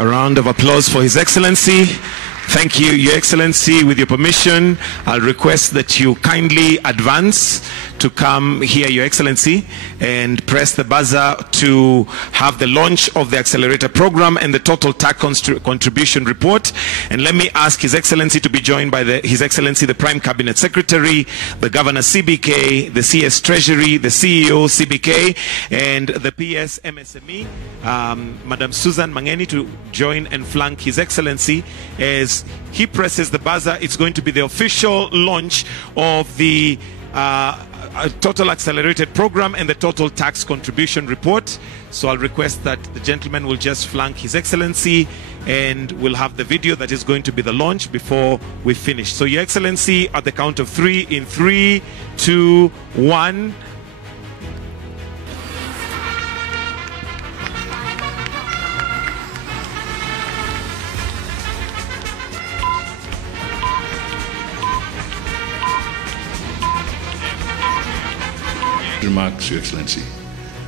A round of applause for His Excellency. Thank you, Your Excellency. With your permission, I'll request that you kindly advance to come here, Your Excellency, and press the buzzer to have the launch of the accelerator program and the total tax contribution report. And let me ask His Excellency to be joined by His Excellency, the Prime Cabinet Secretary, the Governor CBK, the CS Treasury, the CEO CBK, and the PS MSME, Madam Susan Mangeni, to join and flank His Excellency as he presses the buzzer. It's going to be the official launch of the total accelerated program and the total tax contribution report. So I'll request that the gentleman will just flank His Excellency, and we'll have the video that is going to be the launch before we finish. So Your Excellency, at the count of 3, in 3, 2, 1. Remarks, Your Excellency.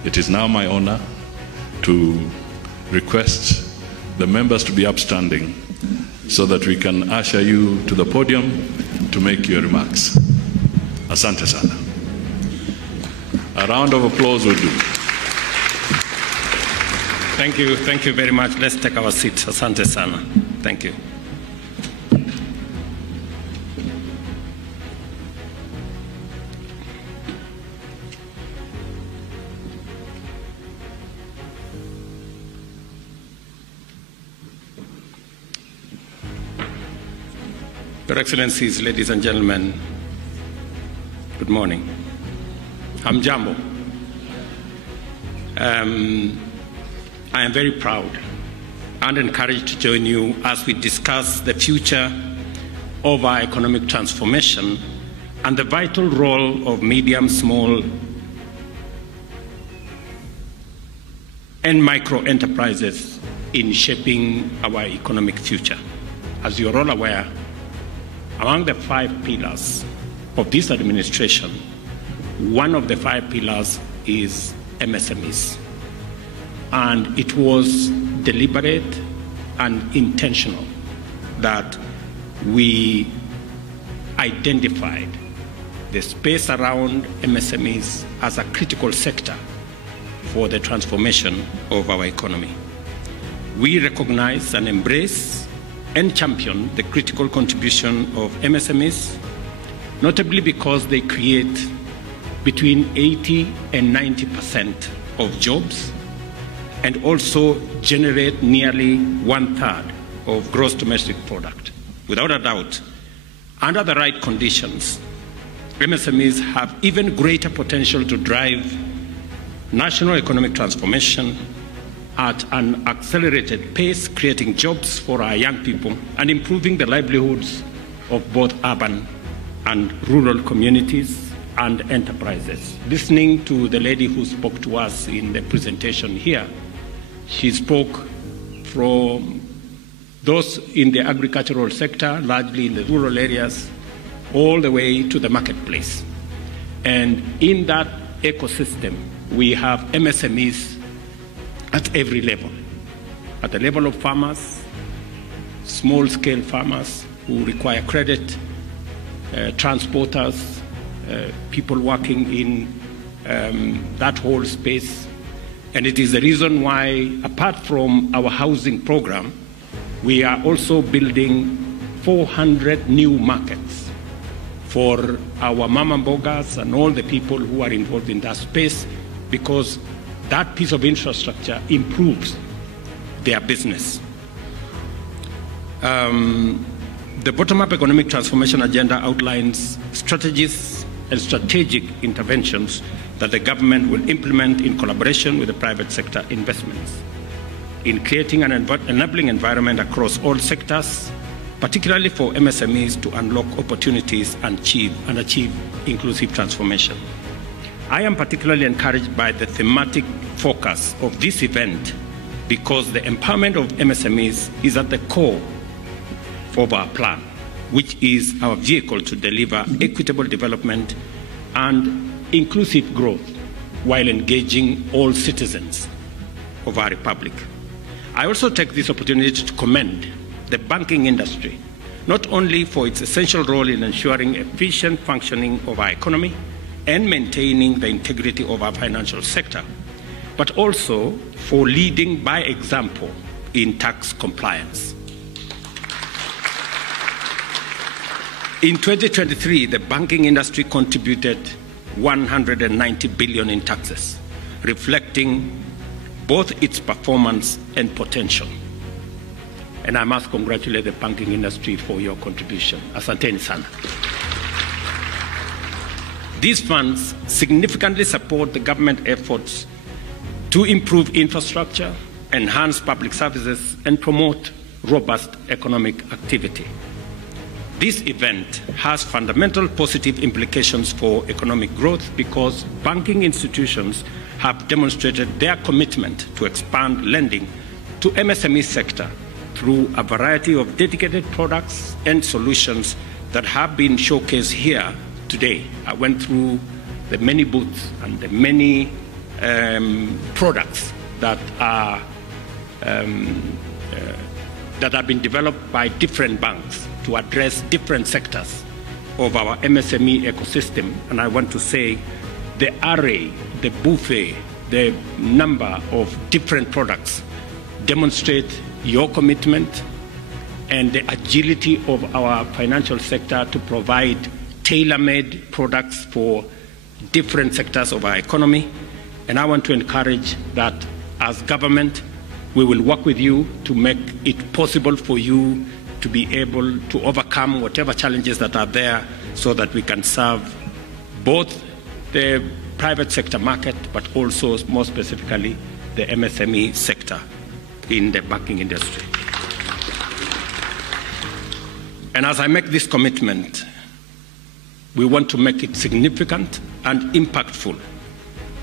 It is now my honor to request the members to be upstanding so that we can usher you to the podium to make your remarks. Asante sana. A round of applause will do. Thank you very much. Let's take our seats. Asante sana. Thank you. Your Excellencies, ladies and gentlemen, good morning. Hamjambo. I am very proud and encouraged to join you as we discuss the future of our economic transformation and the vital role of medium, small, and micro enterprises in shaping our economic future. As you're all aware, among the 5 pillars of this administration, one of the 5 pillars is MSMEs. And it was deliberate and intentional that we identified the space around MSMEs as a critical sector for the transformation of our economy. We recognize and embrace and champion the critical contribution of MSMEs, notably because they create between 80 and 90% of jobs and also generate nearly 1/3 of gross domestic product. Without a doubt, under the right conditions, MSMEs have even greater potential to drive national economic transformation at an accelerated pace, creating jobs for our young people and improving the livelihoods of both urban and rural communities and enterprises. Listening to the lady who spoke to us in the presentation here, she spoke from those in the agricultural sector, largely in the rural areas, all the way to the marketplace. And in that ecosystem, we have MSMEs at every level. At the level of farmers, small-scale farmers who require credit, transporters, people working in that whole space. And it is the reason why, apart from our housing program, we are also building 400 new markets for our mama mbogas and all the people who are involved in that space, because that piece of infrastructure improves their business. The bottom-up economic transformation agenda outlines strategies and strategic interventions that the government will implement in collaboration with the private sector investments in creating an enabling environment across all sectors, particularly for MSMEs to unlock opportunities and achieve inclusive transformation. I am particularly encouraged by the thematic focus of this event because the empowerment of MSMEs is at the core of our plan, which is our vehicle to deliver equitable development and inclusive growth while engaging all citizens of our republic. I also take this opportunity to commend the banking industry, not only for its essential role in ensuring efficient functioning of our economy and maintaining the integrity of our financial sector, but also for leading by example in tax compliance. In 2023, the banking industry contributed 190 billion in taxes, reflecting both its performance and potential. And I must congratulate the banking industry for your contribution. Asanteni sana. These funds significantly support the government efforts to improve infrastructure, enhance public services, and promote robust economic activity. This event has fundamental positive implications for economic growth because banking institutions have demonstrated their commitment to expand lending to MSME sector through a variety of dedicated products and solutions that have been showcased here today. I went through the many booths and the many products that are that have been developed by different banks to address different sectors of our MSME ecosystem. And I want to say the array, the buffet, the number of different products demonstrate your commitment and the agility of our financial sector to provide tailor-made products for different sectors of our economy. And I want to encourage that as government, we will work with you to make it possible for you to be able to overcome whatever challenges that are there so that we can serve both the private sector market, but also more specifically the MSME sector in the banking industry. And as I make this commitment, we want to make it significant and impactful.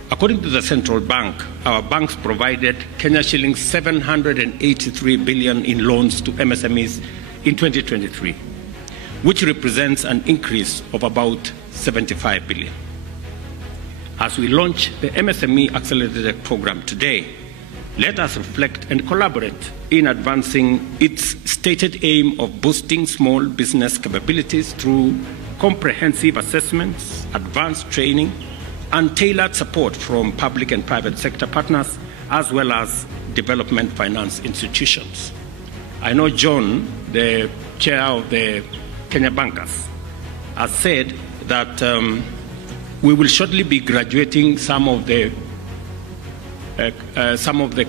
According to the central bank, our banks provided Kenya shillings 783 billion in loans to MSMEs in 2023, which represents an increase of about 75 billion. As we launch the MSME Accelerated Program today, let us reflect and collaborate in advancing its stated aim of boosting small business capabilities through comprehensive assessments, advanced training, and tailored support from public and private sector partners, as well as development finance institutions. I know John, the chair of the Kenya Bankers, has said that we will shortly be graduating some of the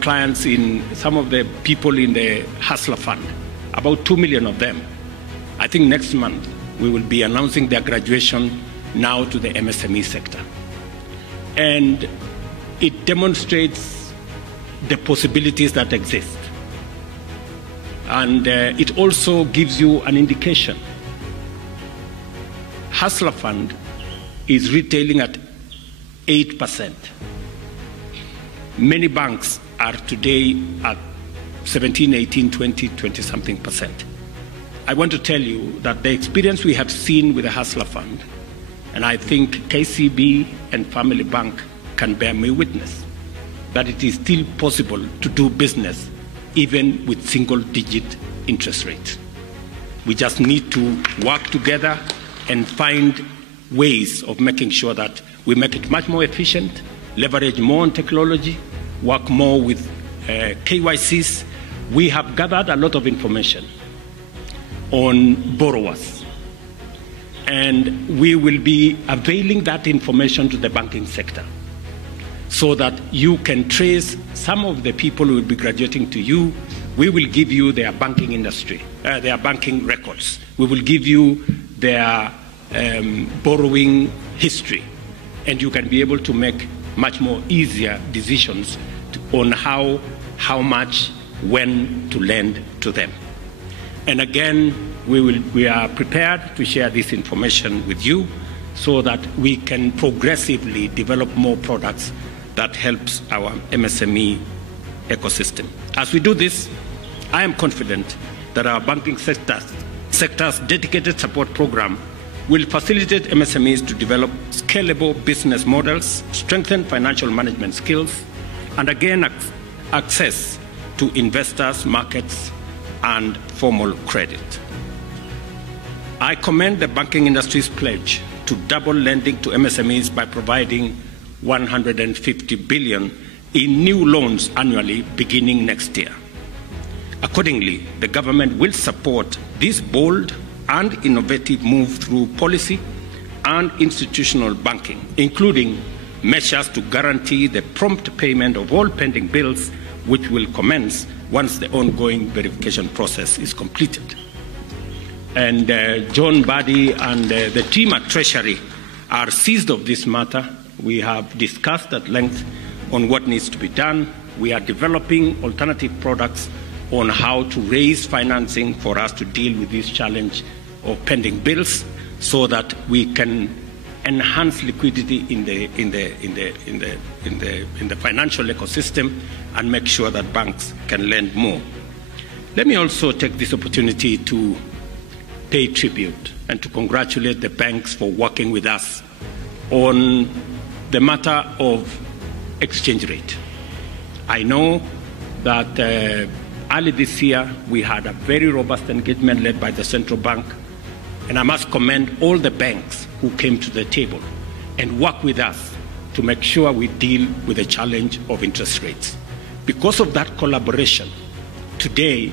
clients in some of the people in the Hustler Fund, about 2 million of them. I think next month we will be announcing their graduation now to the MSME sector. And it demonstrates the possibilities that exist. And it also gives you an indication. Hustler Fund is retailing at 8%. Many banks are today at 17, 18, 20, 20-something percent. I want to tell you that the experience we have seen with the Hustler Fund, and I think KCB and Family Bank can bear me witness, that it is still possible to do business even with single-digit interest rates. We just need to work together and find ways of making sure that we make it much more efficient, leverage more on technology, work more with KYCs. We have gathered a lot of information on borrowers, and we will be availing that information to the banking sector so that you can trace some of the people who will be graduating to you. We will give you their banking industry, their banking records. We will give you their borrowing history, and you can be able to make much more easier decisions on how much, when to lend to them. And again, we are prepared to share this information with you so that we can progressively develop more products that helps our MSME ecosystem. As we do this, I am confident that our banking sector's dedicated support program will facilitate MSMEs to develop scalable business models, strengthen financial management skills, and again access to investors, markets, and formal credit. I commend the banking industry's pledge to double lending to MSMEs by providing 150 billion in new loans annually beginning next year. Accordingly, the government will support this bold and innovative move through policy and institutional banking, including measures to guarantee the prompt payment of all pending bills, which will commence once the ongoing verification process is completed. And John Buddy and the team at Treasury are seized of this matter. We have discussed at length on what needs to be done. We are developing alternative products on how to raise financing for us to deal with this challenge of pending bills, so that we can enhance liquidity in the financial ecosystem and make sure that banks can lend more. Let me also take this opportunity to pay tribute and to congratulate the banks for working with us on the matter of exchange rate. I know that early this year we had a very robust engagement led by the central bank, and I must commend all the banks who came to the table and worked with us to make sure we deal with the challenge of interest rates. Because of that collaboration, today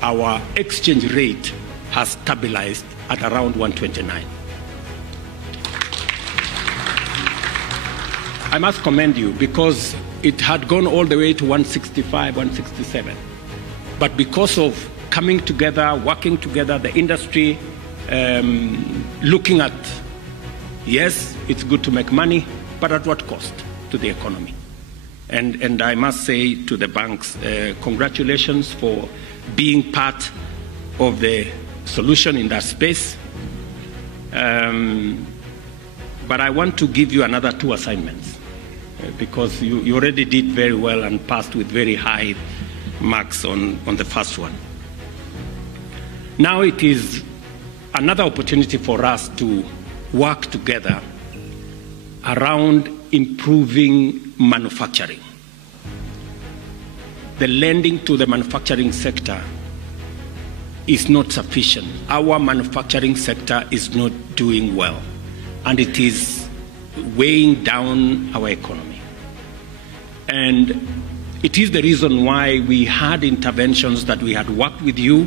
our exchange rate has stabilized at around 129. I must commend you, because it had gone all the way to 165, 167. But because of coming together, working together, the industry looking at, yes, it's good to make money, but at what cost to the economy? And I must say to the banks, congratulations for being part of the solution in that space. But I want to give you another 2 assignments, because you already did very well and passed with very high marks on the first one. Now it is another opportunity for us to work together around improving manufacturing. The lending to the manufacturing sector is not sufficient. Our manufacturing sector is not doing well, and it is weighing down our economy. And it is the reason why we had interventions that we had worked with you.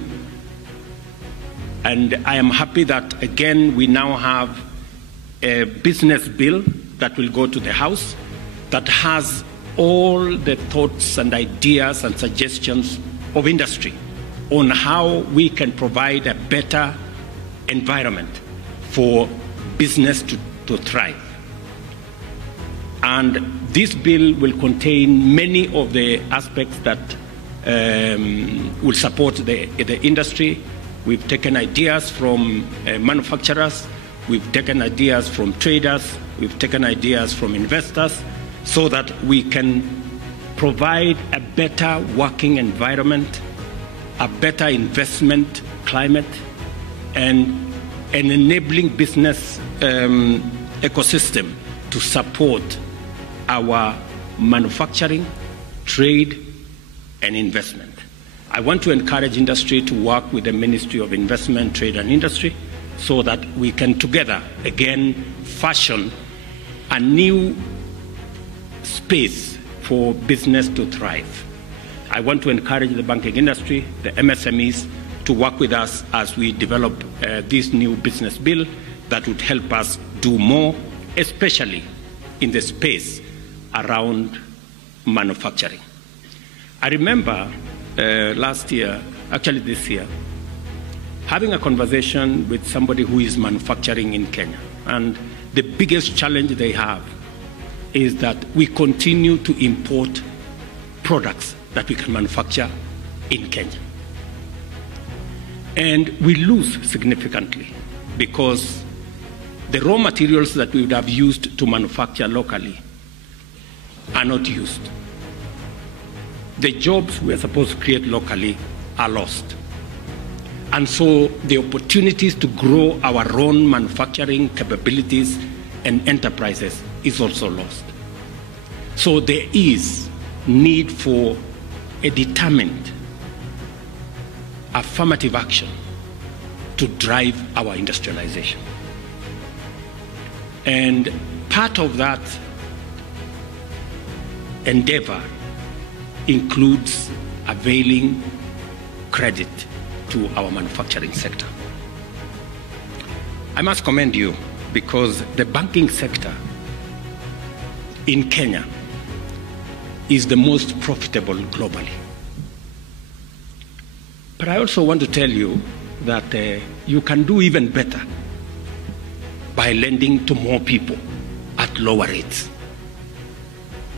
And I am happy that, again, we now have a business bill that will go to the House that has all the thoughts and ideas and suggestions of industry on how we can provide a better environment for business to thrive. And this bill will contain many of the aspects that will support the industry. We've taken ideas from manufacturers, we've taken ideas from traders, we've taken ideas from investors, so that we can provide a better working environment, a better investment climate, and an enabling business ecosystem to support our manufacturing, trade, and investment. I want to encourage industry to work with the Ministry of Investment, Trade and Industry so that we can together, again, fashion a new space for business to thrive. I want to encourage the banking industry, the MSMEs, to work with us as we develop this new business bill that would help us do more, especially in the space around manufacturing. I remember last year, actually this year, having a conversation with somebody who is manufacturing in Kenya. And the biggest challenge they have is that we continue to import products that we can manufacture in Kenya. And we lose significantly because the raw materials that we would have used to manufacture locally are not used. The jobs we are supposed to create locally are lost. And so the opportunities to grow our own manufacturing capabilities and enterprises is also lost. So there is need for a determined, affirmative action to drive our industrialization. And part of that endeavor includes availing credit to our manufacturing sector. I must commend you because the banking sector in Kenya is the most profitable globally. But I also want to tell you that you can do even better by lending to more people at lower rates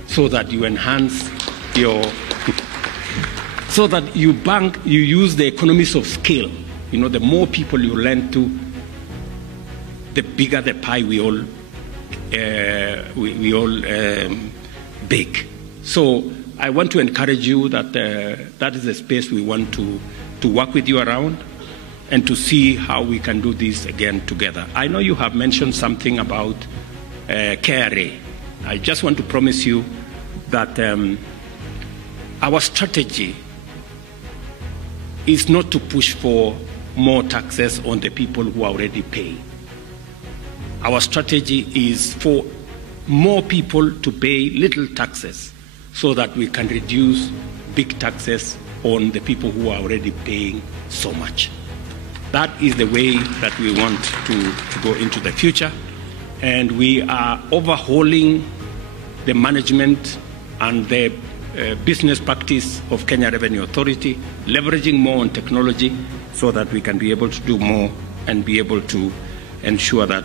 so that you enhance your, so that you use the economies of scale. You know, the more people you lend to, the bigger the pie we all bake. So I want to encourage you that that is the space we want to work with you around and to see how we can do this again together. I know you have mentioned something about KRA. I just want to promise you that our strategy is not to push for more taxes on the people who are already paying. Our strategy is for more people to pay little taxes so that we can reduce big taxes on the people who are already paying so much. That is the way that we want to go into the future. And we are overhauling the management and the business practice of Kenya Revenue Authority, leveraging more on technology so that we can be able to do more and be able to ensure that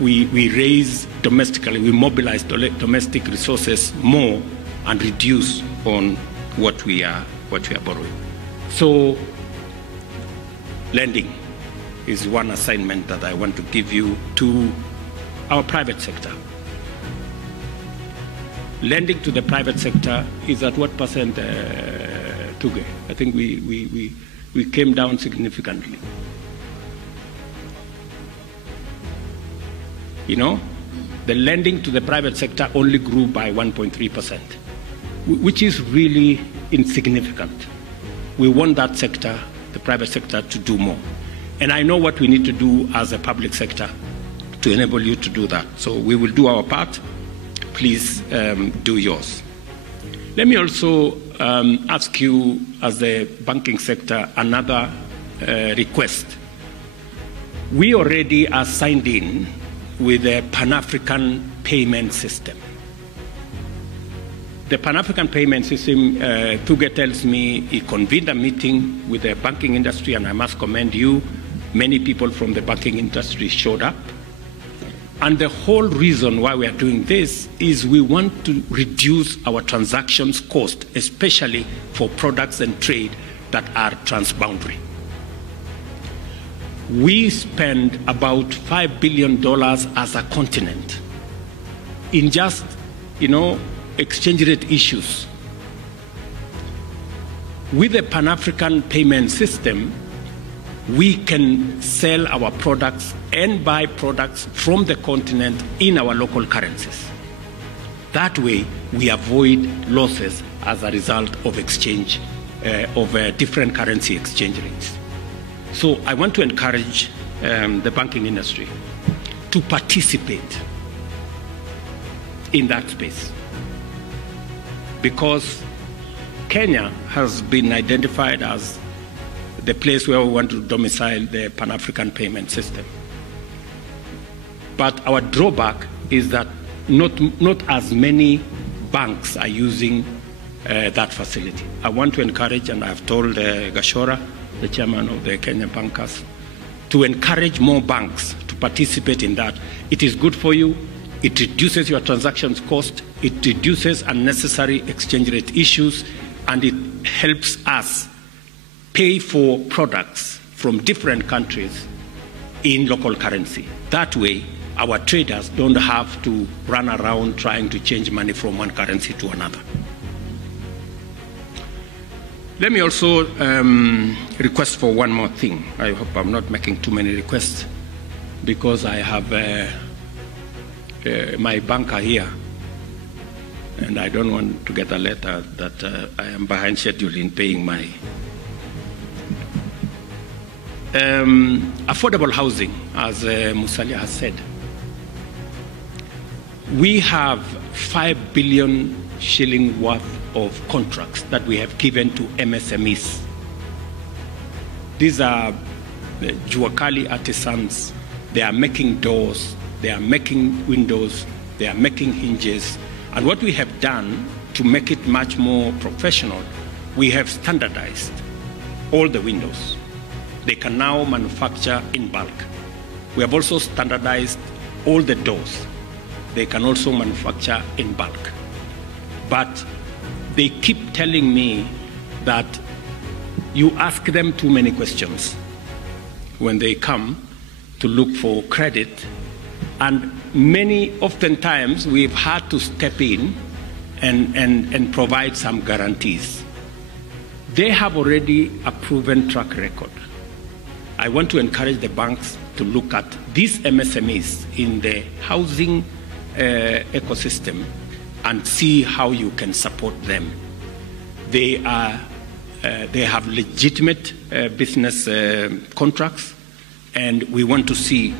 we raise domestically, we mobilize domestic resources more and reduce on what we are borrowing. So lending is one assignment that I want to give you to our private sector. Lending to the private sector is at what percent, Tuge? I think we came down significantly. You know, the lending to the private sector only grew by 1.3%, which is really insignificant. We want that sector, the private sector, to do more. And I know what we need to do as a public sector to enable you to do that. So we will do our part. Please do yours. Let me also ask you, as the banking sector, another request. We already are signed in with a Pan-African payment system. The Pan-African payment system, Tuge tells me he convened a meeting with the banking industry, and I must commend you. Many people from the banking industry showed up. And the whole reason why we are doing this is we want to reduce our transactions cost, especially for products and trade that are transboundary. We spend about $5 billion as a continent in just, exchange rate issues. With the Pan-African payment system, we can sell our products and buy products from the continent in our local currencies. That way, we avoid losses as a result of exchange of different currency exchange rates. So I want to encourage the banking industry to participate in that space, because Kenya has been identified as the place where we want to domicile the Pan-African payment system. But our drawback is that not as many banks are using that facility. I want to encourage, and I've told Gashora, the chairman of the Kenyan bankers, to encourage more banks to participate in that. It is good for you. It reduces your transactions cost. It reduces unnecessary exchange rate issues, and it helps us pay for products from different countries in local currency. That way, our traders don't have to run around trying to change money from one currency to another. Let me also request for one more thing. I hope I'm not making too many requests, because I have my banker here. and I don't want to get a letter that I am behind schedule in paying my affordable housing, as Musalia has said. We have 5 billion shilling worth of contracts that we have given to MSMEs. These are the Juakali artisans. They are making doors, they are making windows, they are making hinges. And what we have done to make it much more professional, we have standardized all the windows. They can now manufacture in bulk. We have also standardized all the doors. They can also manufacture in bulk. But they keep telling me that you ask them too many questions when they come to look for credit. And oftentimes, we've had to step in and provide some guarantees. They have already a proven track record. I want to encourage the banks to look at these MSMEs in the housing ecosystem and see how you can support them. They have legitimate business contracts, and we want to see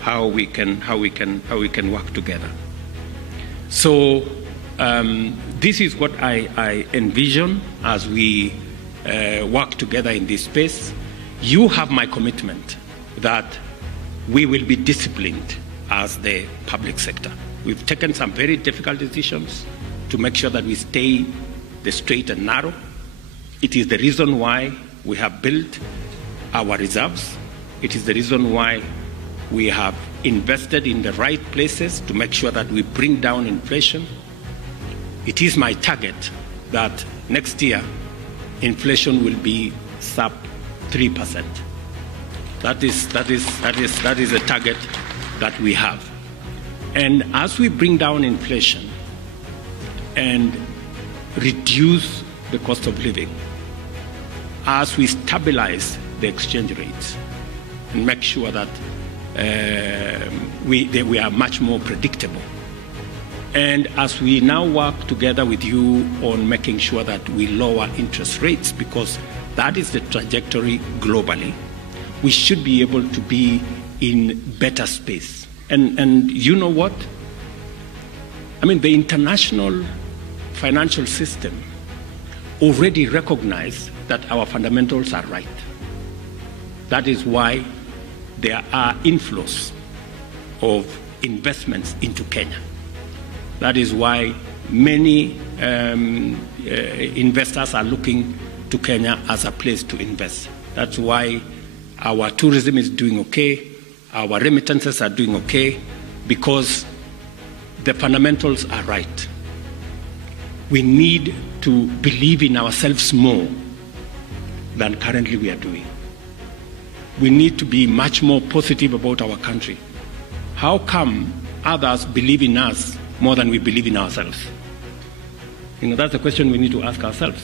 how we can work together. So this is what I envision as we work together in this space. You have my commitment that we will be disciplined as the public sector. We've taken some very difficult decisions to make sure that we stay the straight and narrow. It is the reason why we have built our reserves. It is the reason why we have invested in the right places to make sure that we bring down inflation. It is my target that next year inflation will be sub 3%. That is the target that we have. And as we bring down inflation and reduce the cost of living, as we stabilize the exchange rates and make sure that we are much more predictable, and as we now work together with you on making sure that we lower interest rates, because that is the trajectory globally, we should be able to be in better space. And you know what? I mean, the international financial system already recognizes that our fundamentals are right. That is why there are inflows of investments into Kenya. That is why many investors are looking to Kenya as a place to invest. That's why our tourism is doing okay, our remittances are doing okay, because the fundamentals are right. We need to believe in ourselves more than currently we are doing. We need to be much more positive about our country. How come others believe in us more than we believe in ourselves? You know, that's the question we need to ask ourselves.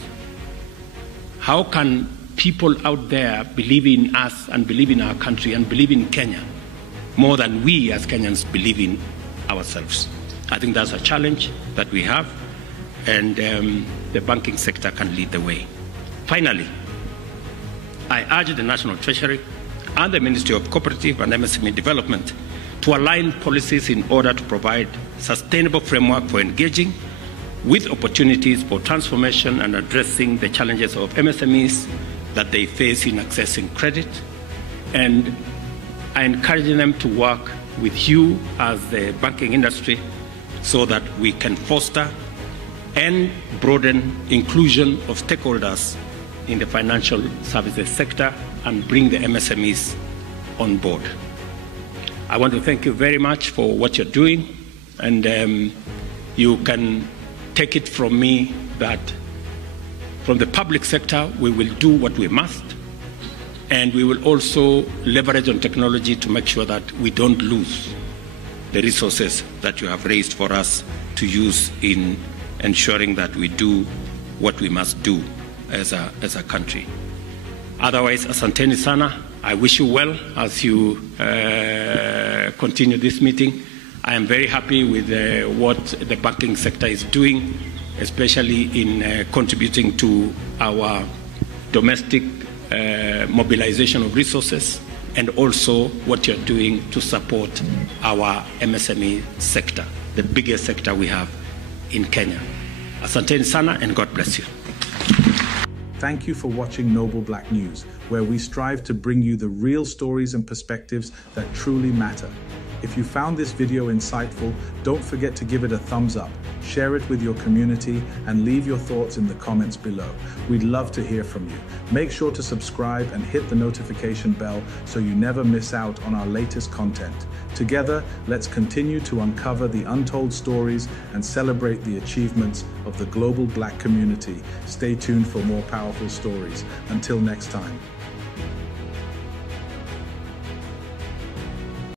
How can people out there believe in us and believe in our country and believe in Kenya more than we as Kenyans believe in ourselves? I think that's a challenge that we have, and the banking sector can lead the way. Finally, I urge the National Treasury and the Ministry of Cooperative and MSME Development to align policies in order to provide sustainable framework for engaging with opportunities for transformation and addressing the challenges of MSMEs that they face in accessing credit. And I encourage them to work with you as the banking industry so that we can foster and broaden inclusion of stakeholders in the financial services sector and bring the MSMEs on board. I want to thank you very much for what you're doing, and you can take it from me that from the public sector we will do what we must, and we will also leverage on technology to make sure that we don't lose the resources that you have raised for us to use in ensuring that we do what we must do as a country. Otherwise, asanteni sana. I wish you well as you continue this meeting, I am very happy with what the banking sector is doing, especially in contributing to our domestic mobilization of resources, and also what you're doing to support our MSME sector, the biggest sector we have in Kenya. Asanteni sana, and God bless you. Thank you for watching Noble Black News, where we strive to bring you the real stories and perspectives that truly matter. If you found this video insightful, don't forget to give it a thumbs up, share it with your community, and leave your thoughts in the comments below. We'd love to hear from you. Make sure to subscribe and hit the notification bell so you never miss out on our latest content. Together, let's continue to uncover the untold stories and celebrate the achievements of the global Black community. Stay tuned for more powerful stories. Until next time.